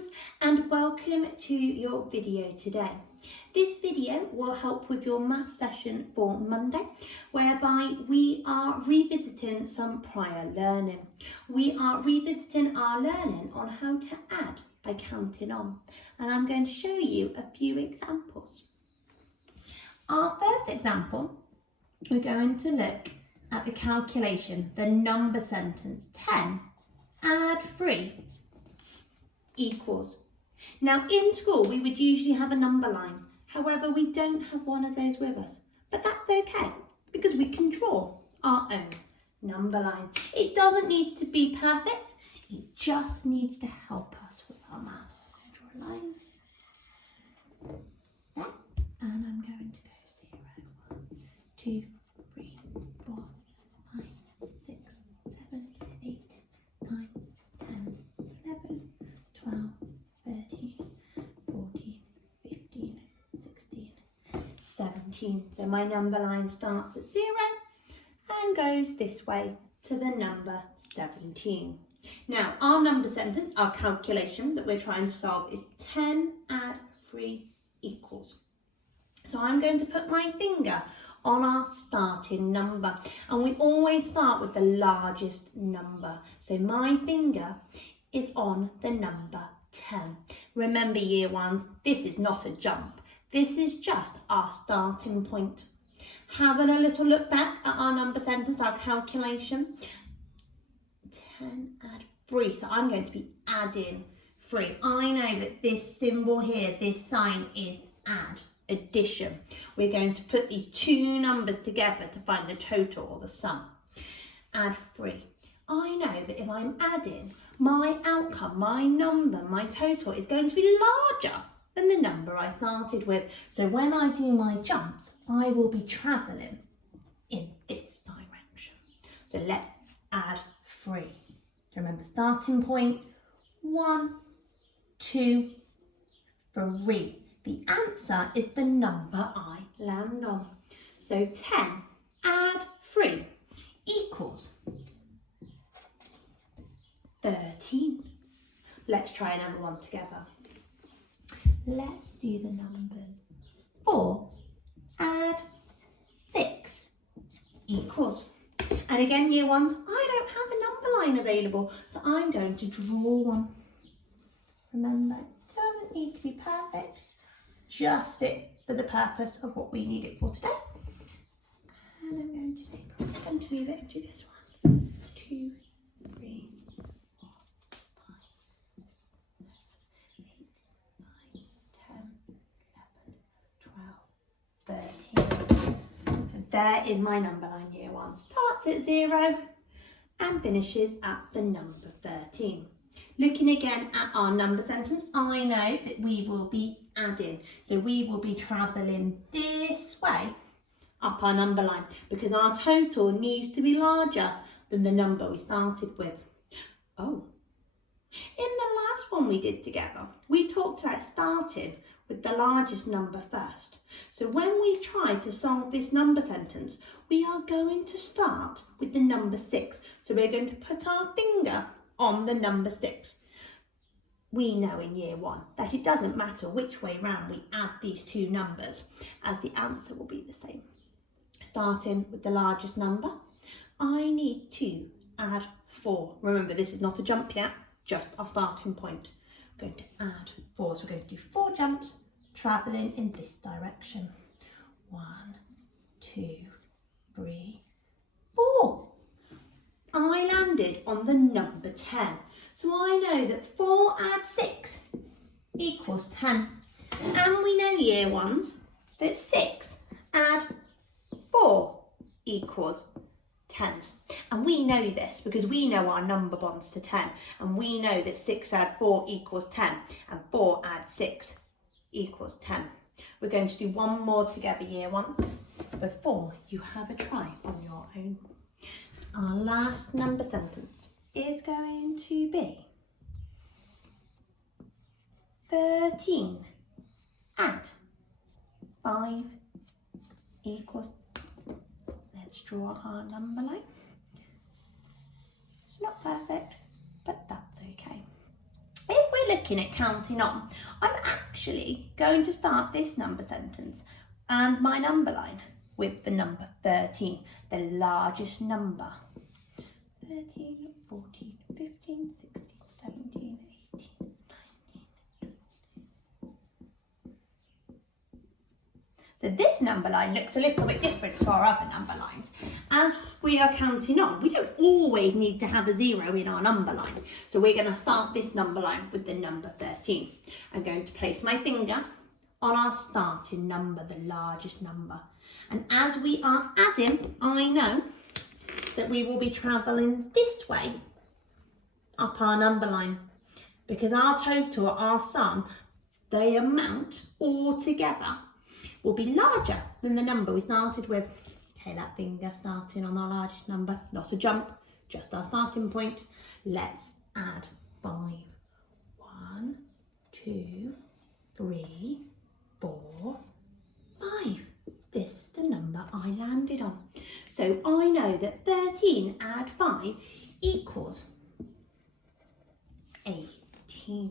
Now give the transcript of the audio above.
ones, and welcome to your video today. This video will help with your math session for Monday, whereby we are revisiting some prior learning. We are revisiting our learning on how to add by counting on, and I'm going to show you a few examples. Our first example, we're going to look at the calculation, the number sentence 10 add 3 equals. Now in school we would usually have a number line, however we don't have one of those with us, but that's okay because we can draw our own number line. It doesn't need to be perfect, it just needs to help us with our maths. Draw a line there, and I'm going to go 0, 1, 2, 3, 4, 5, 6, 7, 8, 9, 10, 11, 12, 13, 14, 15, 16, 17. So my number line starts at 0 and goes this way to the number 17. Now our number sentence, our calculation that we're trying to solve is 10 add 3 equals. So I'm going to put my finger on our starting number, and we always start with the largest number. So my finger is on the number 10. Remember year ones, this is not a jump. This is just our starting point. Having a little look back at our number sentence, our calculation, 10 add 3. So I'm going to be adding 3. I know that this symbol here, this sign is add. Addition. We're going to put these two numbers together to find the total or the sum. Add 3. I know that if I'm adding, my outcome, my number, my total is going to be larger than the number I started with. So when I do my jumps, I will be travelling in this direction. So let's add 3. Remember, starting point 1, 2, 3. The answer is the number I land on. So 10 add 3 equals 13. Let's try another one together. Let's do the numbers. 4 add 6 equals. And again, year ones, I don't have a number line available, so I'm going to draw one. Remember, it doesn't need to be perfect. Just fit for the purpose of what we need it for today. And I'm going to move it into this one. 2, 3, 4, 5, 6, 7, 8, 9, 10, 11, 12, 13. So there is my number line, year one. Starts at 0 and finishes at the number 13. Looking again at our number sentence, I know that we will be adding. So we will be travelling this way up our number line because our total needs to be larger than the number we started with. Oh, in the last one we did together, we talked about starting with the largest number first. So when we try to solve this number sentence, we are going to start with the number 6. So we're going to put our finger on the number 6. We know in year one that it doesn't matter which way round we add these two numbers, as the answer will be the same. Starting with the largest number, I need to add 4. Remember, this is not a jump yet, just our starting point. I'm going to add 4, so we're going to do 4 jumps, travelling in this direction. 1, 2, 3, 4. I landed on the number 10. So I know that 4 add 6 equals 10. And we know, year ones, that 6 add 4 equals 10. And we know this because we know our number bonds to 10. And we know that 6 add 4 equals 10. And 4 add 6 equals 10. We're going to do one more together, year ones, before you have a try on your own. Our last number sentence is going to be 13 add 5 equals, let's draw our number line. It's not perfect, but that's okay. If we're looking at counting on, I'm actually going to start this number sentence and my number line with the number 13, the largest number. 13, 14, 15, 16, 17, 18, 19. So this number line looks a little bit different to our other number lines. As we are counting on, we don't always need to have a 0 in our number line. So we're going to start this number line with the number 13. I'm going to place my finger on our starting number, the largest number. And as we are adding, I know that we will be travelling this way up our number line, because our total, our sum, the amount all together will be larger than the number we started with. Okay, that finger starting on our largest number, not a jump, just our starting point. Let's add 5. 1, 2, 3, 4, 5. This is the number I landed on. So I know that 13 add 5 equals 18.